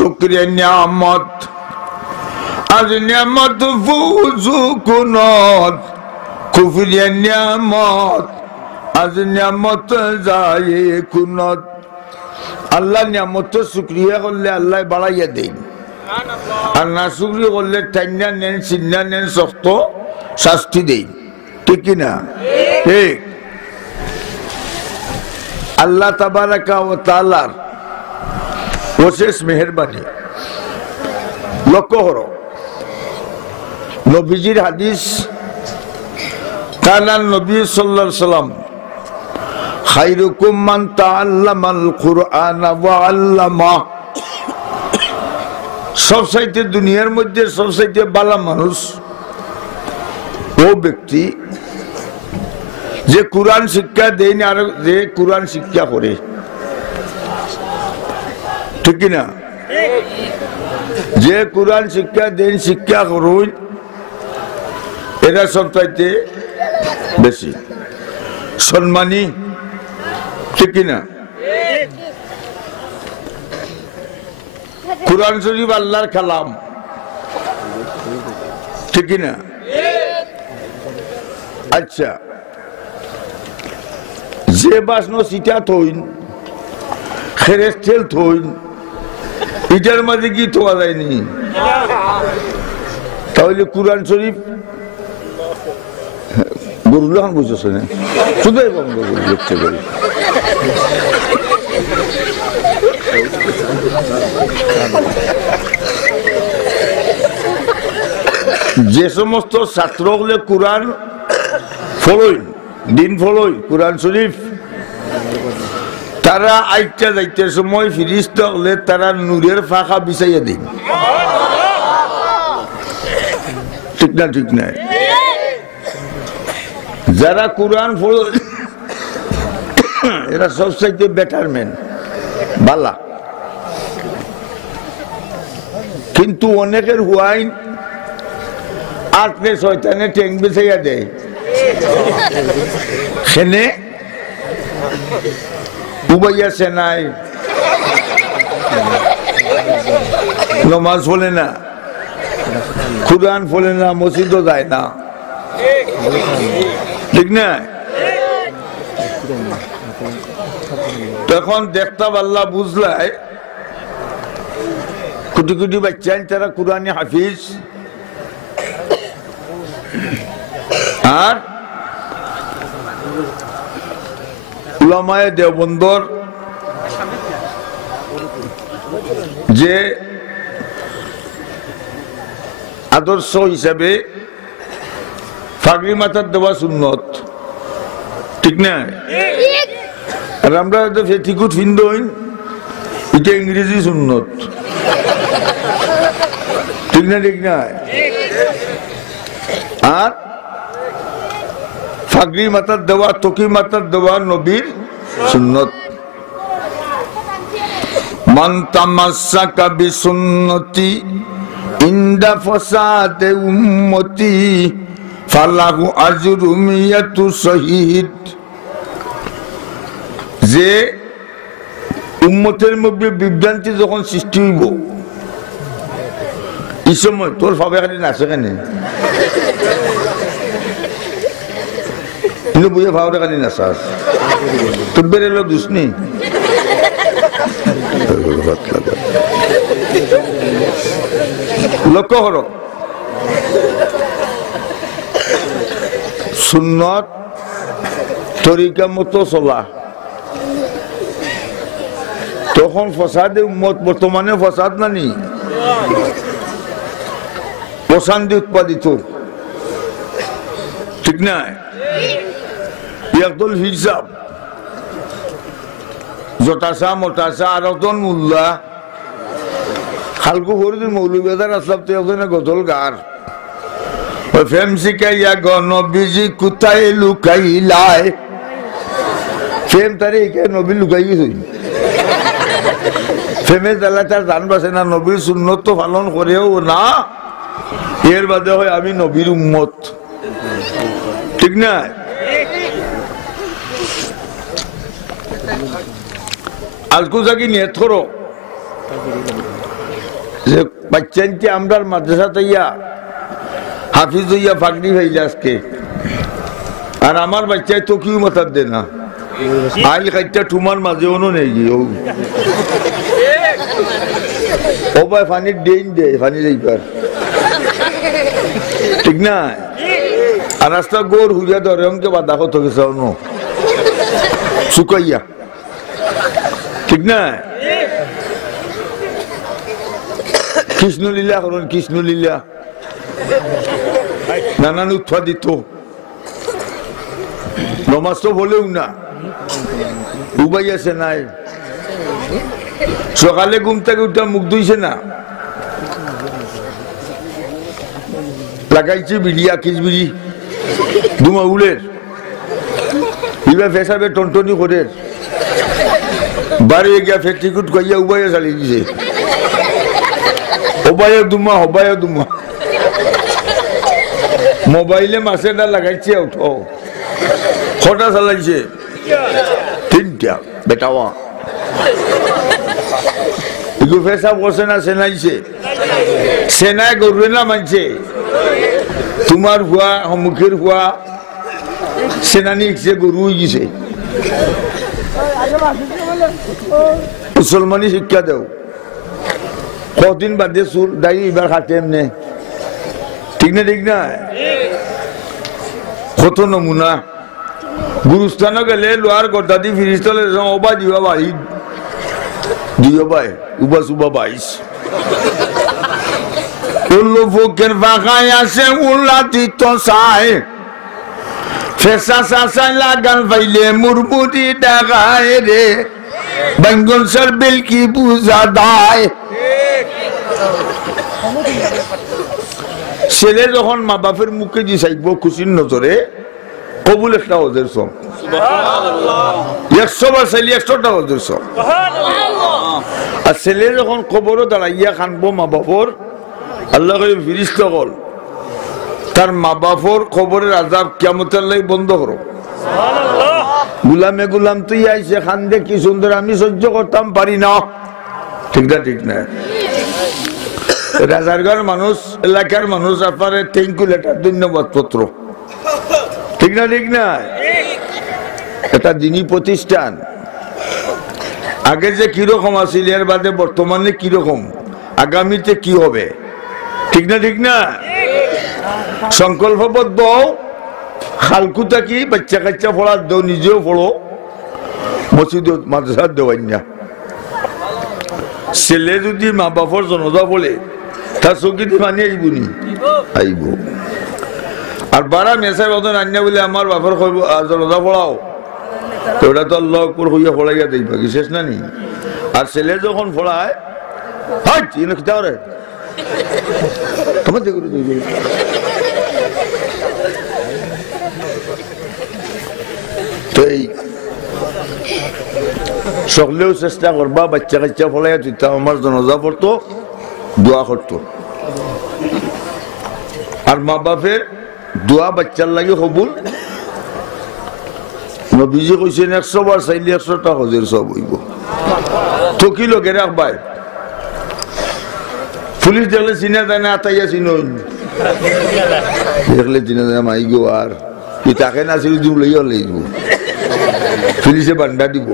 শুকরিয়া নিয়ামত আজ নিয়ামত ফুজু কুনত কুফরিয়া নিয়ামত আজ নিয়ামত যায় কুনত আল্লাহ নিয়ামত শুকরিয়া করলে আল্লাহ বাড়াইয়া দেন আর না শুকরিয়া করলে টাইনা নেন চিন্না নেন শক্ত শাস্তি দেন ঠিক কিনা ঠিক আল্লাহ তাবারাকা ওয়া তাআলার অশেষ মেহেরবানি লক্ষ্য করো নবীজির হাদিস কানান নবী সাল্লাল্লাহু আলাইহি সাল্লাম খায়রুকুম মান তাআল্লামাল কুরআন ওয়া আল্লামা সবচাইতে দুনিয়ার মধ্যে সবচাইতে ভালো মানুষ ও ব্যক্তি যে কুরআন শিক্ষা দেয় না আর যে কুরআন শিক্ষা করে ঠিক না যে কুরআন শিক্ষা দেন শিক্ষা করুন এরা সবচাইতে বেশি সম্মানী ঠিক না কুরআন শরীফ আল্লাহর কালাম ঠিক না আচ্ছা যে বাসন সিটা থইন খেরেস্টেল থইন এটার মাঝে কি থোয়া যায়নি তাহলে কুরআন শরীফ গরুলান বুঝেছে না শুধু বন্ধ করে দেখতে পারি যে সমস্ত ছাত্রগুলো কুরআন ফলোই দিন ফলোই কুরআন শরীফ তারা আইটা যাইতে সময় ফিরিস্তা হলে তারা নূরের ফাঁকা বিছাইয়া দিন ঠিক না ঠিক না যারা কুরআন ফলো এরা সবচাইতে বেটারম্যান বালা কিন্তু অনেকের হুয়াইন আটকে শয়তানে ট্যাং বিছাইয়া দেয় সেনে উবাইয়া সেনাই নমাজ পড়ে না কুরআন পড়ে না মসজিদও যায় না ঠিক না তখন দেখতাম আল্লাহ বুঝলাই কোটি কোটি বাচ্চা তারা কুরআনে হাফিজ আর উলামায়ে দেওবন্দর যে আদর্শ হিসাবে ফাগড়ি মাথার দেওয়া সুন্নত ঠিক না আর আমরা তো ফেটিকুট ফিন্দইন এটা ইংরেজি সুন্নত ঠিক না ঠিক না আর ফাগড়ি মাথার দেওয়া তকি মাথার দেওয়া নবীর সুন্নত মান তামাসসাকা বিসুন্নতি ইনদা ফাসাদে উম্মতি ফালাহু আজরু মিয়াতু শহীদ যে উম্মতের মধ্যে বিভ্রান্তি যখন সৃষ্টি হইব এই সময় তোর ভাবে খালি নাচে কেন কিন্তু বুঝে ভাবটা খালি নাচাস তোর বেরেলো দুসনি লক্ষ্য করো সুন্নত তরিকা মতো চলা তখন ফসাদে উম্মত বর্তমানে ফসাদ নানি প্রশান্তি উৎপাদিত ঠিক না একদল হিসাব জটাসা মোটাসা আর একজন মোল্লা খালকু হরিদিন মৌলবাদার আসলাম তো একজনে গজল গার ফেম শিখাইয়া গণবিজি কোথায় লুকাইলাই ফেম তারে একে নবী লুকাই গেছে ফেমে জ্বালা তার জান বাসে না নবীর সুন্নত তো পালন করেও না এর বাদে হয় আমি নবীর উম্মত ঠিক না আজকু জাগি নিয়ত করো যে বাচ্চানকে আমরা মাদ্রাসা তৈয়া হাফিজ হইয়া ফাঁকনি ভাইলে আজকে, আর আমার বাচ্চায় তো কিউ মাথার দে না, আইল কাইটা ঠুমার মাঝে অন্য নেই গিয়ে ও ভাই পানির ডেইন দে, পানি যাইবার ঠিক না। আর রাস্তা গোর হুইয়া ধরে অঙ্কে বাধা কত গেছে অন্য শুকাইয়া, ঠিক না। কৃষ্ণলীলা করুন, কৃষ্ণলীলা নানান উৎপাদিত নমাজ তো বলেও না, উবাই আছে নাই, সকালে ঘুম থেকে উঠা মুখ ধুইছে না, লাগাইছে বিড়ি আকিস বিড়ি দুমা উলের ইবা ফেসাবে টনটনি করে বাড়ি গিয়া ফেটিকুট কইয়া উবাইয়া চালিয়ে দিছে, হবাইয়া দুমা হবাইয়া দুমা মোবাইলে মাসেটা লাগাইছে উঠো কটা চালাইছে তিনটা বেটাওয়া ইগু ফেসা বসে না সেনাইছে, সেনায় গরুয়ে না মানছে, তোমার হুয়া সম্মুখের হুয়া সেনানি ইকছে গরু হয়ে গেছে। মুসলমানি শিক্ষা দেও, কদিন বাদে চুল দায়ী এবার খাটে এমনি, ঠিক না ঠিক না। কত নমুনা গুরুস্থানে গেলে লোহার গড্ডা দি ফিরিস্তলে ওবা দিবা বাড়ি দিও ভাই উবা সুবা বাইশ উল্লু ফুকের বাগায় আসে উল্লাতি তো চায় ফেসা চাচাই লাগান পাইলে মুরমুরি ডাগায় রে বেঙ্গল সর বিল কি বুঝা দায়। ছেলে যখন মা বাপের মুখে দিয়ে চাইব খুশির নজরে কবুল একটা ওদের সব 100 বার চাইলে 100টা ওদের সব। আর ছেলে যখন কবরও দাঁড়াইয়া খানবো মা বাপর, আল্লাহ ফিরিস্তা কল তার মা বাপর খবরের আজাব কিয়ামতের লাগি বন্ধ করো। গুলামে গুলাম তুই আইসে খান দে কি সুন্দর, আমি সহ্য করতাম পারি না, ঠিক না ঠিক না। রাজারগড় মানুষ এলাকার মানুষ আপনার থ্যাংক ইউ লেটার ধন্যবাদ পত্র, ঠিক না ঠিক না। এটা দিনী প্রতিষ্ঠান, আগে যে কিরকম আছিল এর বাদে বর্তমানে কিরকম, আগামীতে কি হবে, ঠিক না ঠিক না। সংকল্পবদ্ধ খালকুতা কি বাচ্চা কাচ্চা পড়ার দেও, নিজেও পড়ো, মসজিদ মাদ্রাসার দেওয়াই না। ছেলে যদি মা বাপর জনতা বলে তার চৌকিতে মানি আইবনি আইব। আর বারা মেসাই বদন আন্যা বলে আমার বাপর জনতা পড়াও, ওটা তো আল্লাহ উপর হইয়া পড়াইয়া দেবা কি শেষ না নি। আর ছেলে যখন পড়ায় রে তোমার তো এই সকলেও চেষ্টা করবা বাচ্চা কাচ্চা ফলাই তুইতা আমার জনজা পড়তো দোয়া করতো। আর মা বাপের দোয়া বাচ্চার লাগে কবুল। নবীজি কইছেন 100 বার চাইলে 100টা হজের সব হইব। তো কি লোকে রাখবাই পুলিশ দেখলে চিনা যায় না, আতাইয়া চিনুন দেখলে চিনা যায় মাই গো, আর কি তাকে না ছিল দিব লইয়া লইব, পুলিশে বান্ডা দিব,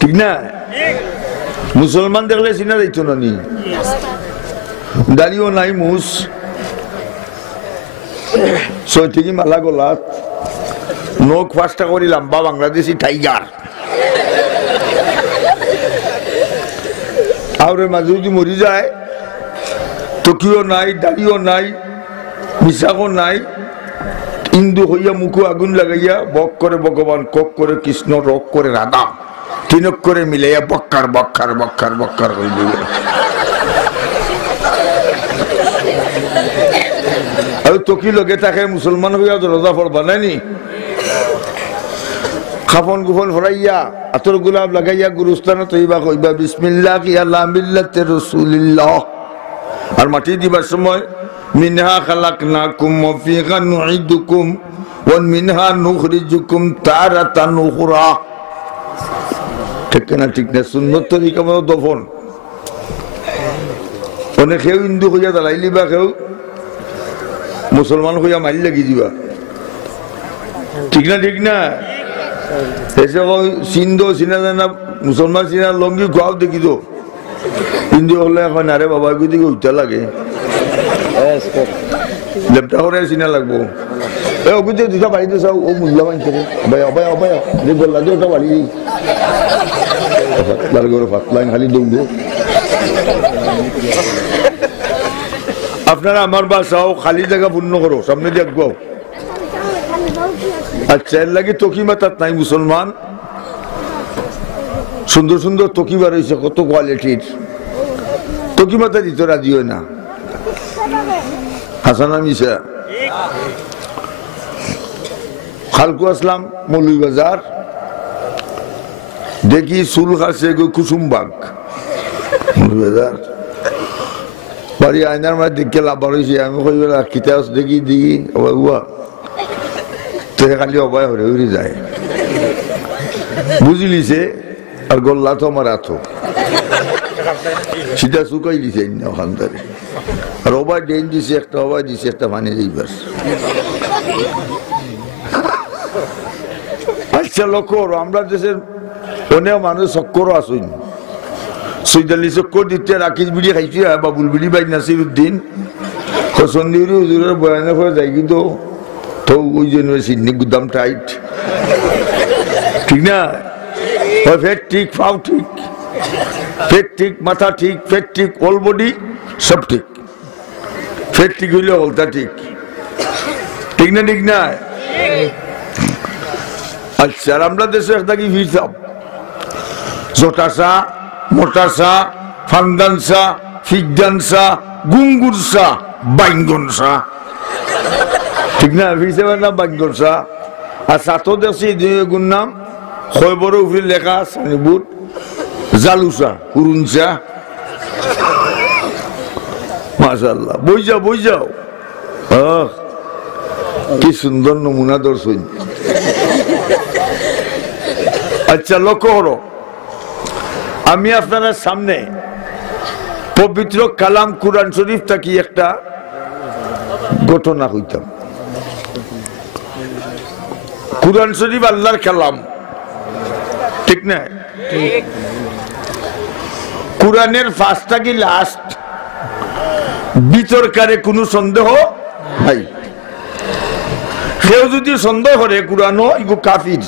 ঠিক না। মুসলমান দেখলে চিনা যাইত না নি, দাঁড়িয়েও নাই মুস সৈঠিকি মালা গোলাত নখ 5টা করে লম্বা বাংলাদেশি টাইগার, আর মাঝে যদি মরি যায় টকিও নাই, দাড়িও নাই, মিশাকও নাই, হিন্দু হইয়া মুখে আগুন লাগাইয়া বক করে ভগবান, কক করে কৃষ্ণ, রক করে রাধা, তিনক করে মিলাইয়া বক্কার বক্কার বক্কার বক্কার হইল। আর টকি লগে থাকে মুসলমান হইয়া রোজা পড়বা নাইনি, খাফন গুফন ফরাইয়া আতর গোলাপ লাগাইয়া গুরুস্থানে তৈবা কইবা বিসমিল্লাহ আলা মিল্লাতে রাসূলিল্লাহ। আর মাটি দিবার সময় মিনহা খালাকনাকুম ওয়া ফিহা নুঈদুকুম ওয়া মিনহা নুখরিজুকুম তারাতান উখরা, ঠিক না ঠিক না। সুন্নত তরিকা মতো দফন অনেক কেউ হিন্দু হইয়া দালাইলি বা কেউ মুসলমান হইয়া মারি লাগি দিবা ঠিক না ঠিক না এসে সিন্ধু চিনা জানা মুসলমান চিনা লঙ্গি খাওয়াও দেখি তো হিন্দু হলে এখন আরে বাবা দিকে উঠতে লাগে লেপটা করে চিনা লাগবো ওগুলো দুটা বাড়িতে চাও ও মূল্যবান করে অবায় অবায় অবায় যে বললা যে ওটা বাড়ি ফাতলাইন খালি দৌড়ো আপনারা আমার বাসাও খালি জায়গা পূর্ণ করো সামনে দেখবো আচ্ছা এর লাগে তকি মাতাত নাই মুসলমান সুন্দর সুন্দর তকি বার হয়েছে কত কোয়ালিটির তকি মাতা দিতে রাজি হয় না হাসানা মিশা খালকু আসলাম মৌলভী বাজার দেখি চুল খাচ্ছে কুসুমবাগ মৌলভী বাজার বাড়ি আয়নার মাঝে দেখে লাভ হয়েছে আমি কইব কিতা দেখি দেখি তো খালি অবায় হরে উড়ে যায় বুঝলিছে আর গোল্লা তো আমার আতো সেটা শুকাই দিছে ওখান থেকে আর অবায় ডেন দিছে একটা অবায় দিছে একটা মানে যাইবার আচ্ছা লক্ষ্য আমরা দেশের অনেক মানুষ চক্কর আসুন সৈদালি চক্কর দিতে রাখিস বিড়ি খাইছি বাবুল বিড়ি বাই নাসির উদ্দিন সন্দিউরি হুজুরের বয়ানে করে যাই কিন্তু তো ওই জন্য সিডনি গুদাম টাইট ঠিক না পেট ঠিক পাও ঠিক পেট ঠিক মাথা ঠিক পেট ঠিক অল বডি সব ঠিক পেট ঠিক হইলে অলটা ঠিক ঠিক না ঠিক না আচ্ছা আর আমরা দেশে একটা কি ফিরতাম জটাসা মোটাসা ফান্দানসা ফিকদানসা গুঙ্গুরসা বাইঙ্গনসা ঠিক না ফিরছে না বাইঙ্গনসা আর সাতো দেখছি গুণ নাম খৈবর উপরে লেখা সানিবুট জালুসা হুরুনসা মাশাআল্লাহ বই যাও কি সুন্দর নমুনা দর্শন আচ্ছা লক্ষ্য করো আমি আপনার সামনে পবিত্র কালাম কুরআন শরীফ থাকি একটা ঘটনা হইতাম কুরআন শরীফ আল্লাহর কালাম ঠিক না কুরআনের ফার্স্টটা কি লাস্ট বিতর্কারে কোনো সন্দেহ নাই কেউ যদি সন্দেহ করে কুরআনও ইগু কাফির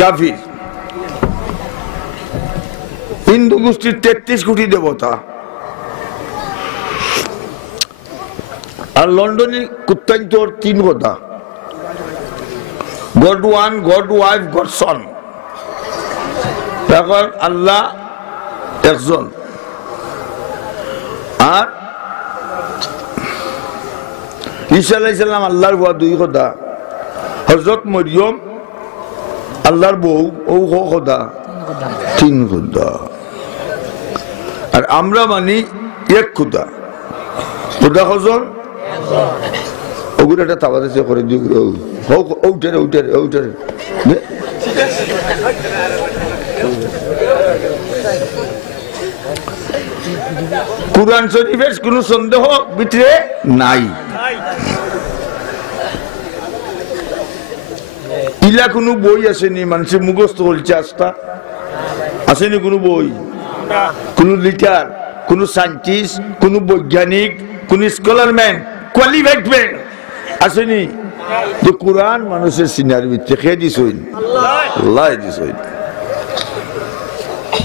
কাফির হিন্দু গোষ্ঠীর 33 কোটি দেবতা আর লন্ডনে কুত্তান্তর 3 কথা God one God wife God son এখন আল্লাহ একজন আর ঈসা আলাইহিস সালাম আল্লাহর বুয়া 2 কথা হযরত মরিয়ম আল্লাহর বউ ও খোদা 3 খোদা আর আমরা মানি এক খোদা খোদা হজন ওগুলো তাবাদে করে দিও ওটারে কুরআন শরীফের কোনো সন্দেহ ভিতরে নাই ইলা কোনো বই আসেনি মানুষের মুখস্থ হলছে আস্থা আসেনি কোনো বই কোন লিটার কোন সায়েন্টিস্ট কোন বৈজ্ঞানিক কোন স্কলারম্যান কোয়ালিফাইড ম্যান আসেনি যে কোরআন মানুষের সিনার ভিতরে খেয়ে দিছই আল্লাহ দিছই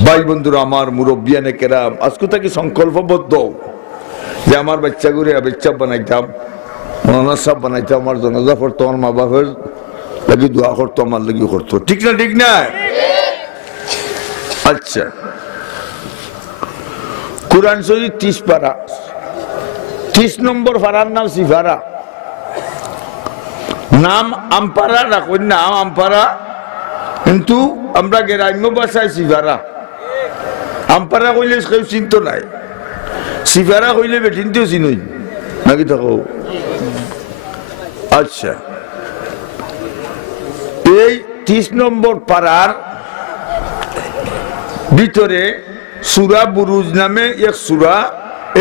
ভাই বন্ধুরা আমার মুরব্বিয়ানে কেরাম আজকে তাকে সংকল্পবদ্ধ যে আমার বাচ্চাগুলো বাচ্চা বানাইতাম মৌলানা সাহেব বানাইতাম আমার জানাজা পড়তো আমার মা বাপের লাগি দোয়া করতো আমার লাগি করতো ঠিক না ঠিক না আচ্ছা কুরআন শরীফ 30 পারা 30 নম্বর পারার নাম সিফারা নাম আমপারা রাখুন নাম আমপারা কিন্তু আমরা গ্রাম্য ভাষায় সিফারা আমপারা কইলে কেউ চিন্ত নাই সিফারা কইলে বেঠিনতেও চিনই নাকি থাকো আচ্ছা এই 30 নম্বর পারার ভিতরে সূরা বুরুজ নামে এক সূরা,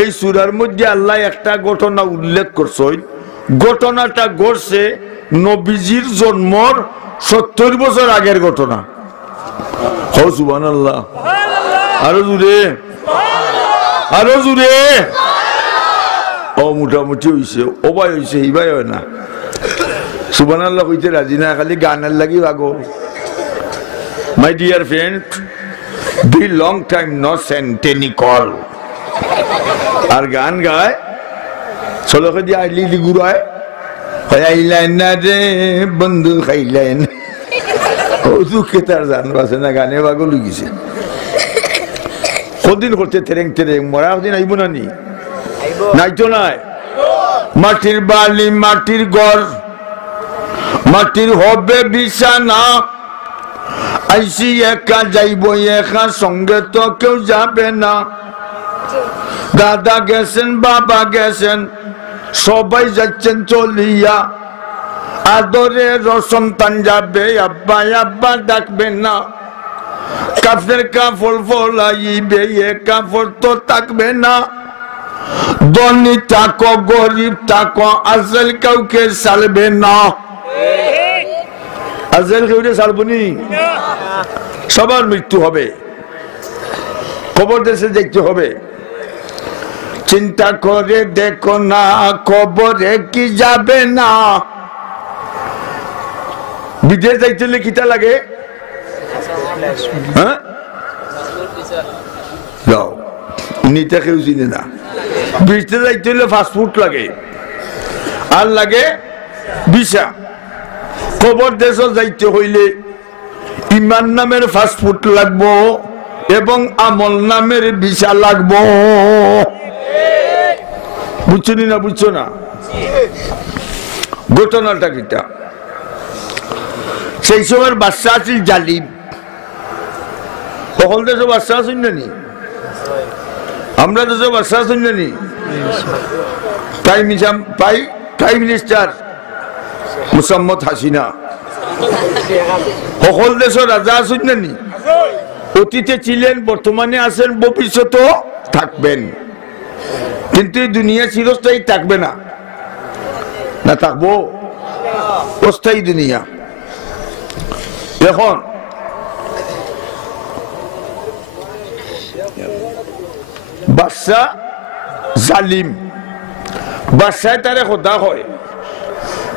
এই সূরার মধ্যে আল্লাহ একটা ঘটনা উল্লেখ করছেন। ঘটনাটা ঘটছে নবীজির জন্মর 70 বছর আগের ঘটনা। হো সুবহানাল্লাহ, আরো জুড়ে, আরো জুড়ে। ও মোটামুটি হয়েছে, ও ভাই হয়েছে, এই ভাই হয় না। সুবহানাল্লাহ কইতে রাজি না, খালি গানের লাগি ভাগো। My dear friend, be long time no sent any call. আর গান গায় চলকে দিয়ে আইলি দি গুড়ায়, খাইলেন না রে বন্ধু খাইলেন। ও দুঃখে তার জান আছে না, গানে ভাগো লুকিছে। কদিন করতে তেরেং তেরেং, মরা দিন আইব না নি? নাই তো নাই। মাটির বালি মাটির ঘর, মাটির হবে বিছানা। আইসি একা যাইব একা, সঙ্গে তো কেউ যাবে না। দাদা গেছেন বাবা গেছেন, সবাই যাচ্ছেন চলিয়া। আদরের সন্তান যাবে, আব্বা আব্বা ডাকবে না। কাফের কাপড় ফলাইবে, এ কাপড় তো থাকবে না। ধনী থাকো গরিব থাকো, আজল কাউকে সালবে না। আজল কাউকে সালবনি, সবার মৃত্যু হবে, কবর দেশে দেখতে হবে। চিন্তা করে দেখো না, কবরে কি যাবে না। বিদেশ যাইতে হলে কিটা লাগে? হ্যাঁ, যাও নিতে কেউ চিনে না। বিদেশে যাইতে হলে পাসপোর্ট লাগে, আর লাগে ভিসা। কবর দেশ যাইতে হইলে ইমান নামের পাসপোর্ট লাগবো এবং আমল নামের ভিসা লাগবো। বুঝছো না? বুঝছো না? ঘটনাটা কিটা? সেই সময়ের বাচ্চা আছিল জালিম। সকল দেশে বাচ্চা আছেন জানি, আমরা দেশে বাচ্চা আছেন জানি। প্রাইম মিনিস্টার মোসাম্মদ হাসিনা, সকল দেশের রাজা আছেন জানি। অতীতে ছিলেন, বর্তমানে আছেন, ভবিষ্যতেও থাকবেন। কিন্তু এই দুনিয়া চিরস্থায়ী থাকবে না, না থাকবো অস্থায়ী দুনিয়া। এখন বাদশা জালিম, বাদশায় তারে কথা হয়,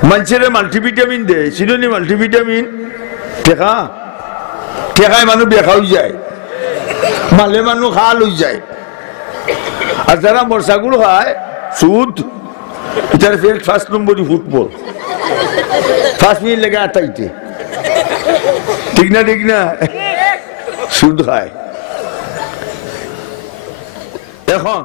মানুষের মাল্টিভিটামিন দেয়। চিনি মাল্টিভিটামিন? টেকা টেকায় মানুষ বেকা হয়ে যায়, মালে মানুষ খাল হয়ে যায়। আর যারা মরসাগুলো খায় সুদ, এটার ফের 1 নম্বরই ফুটবল, 5 মিনিট লেগে আটাইতে। ঠিক না? ঠিক না? সুদ খায়। এখন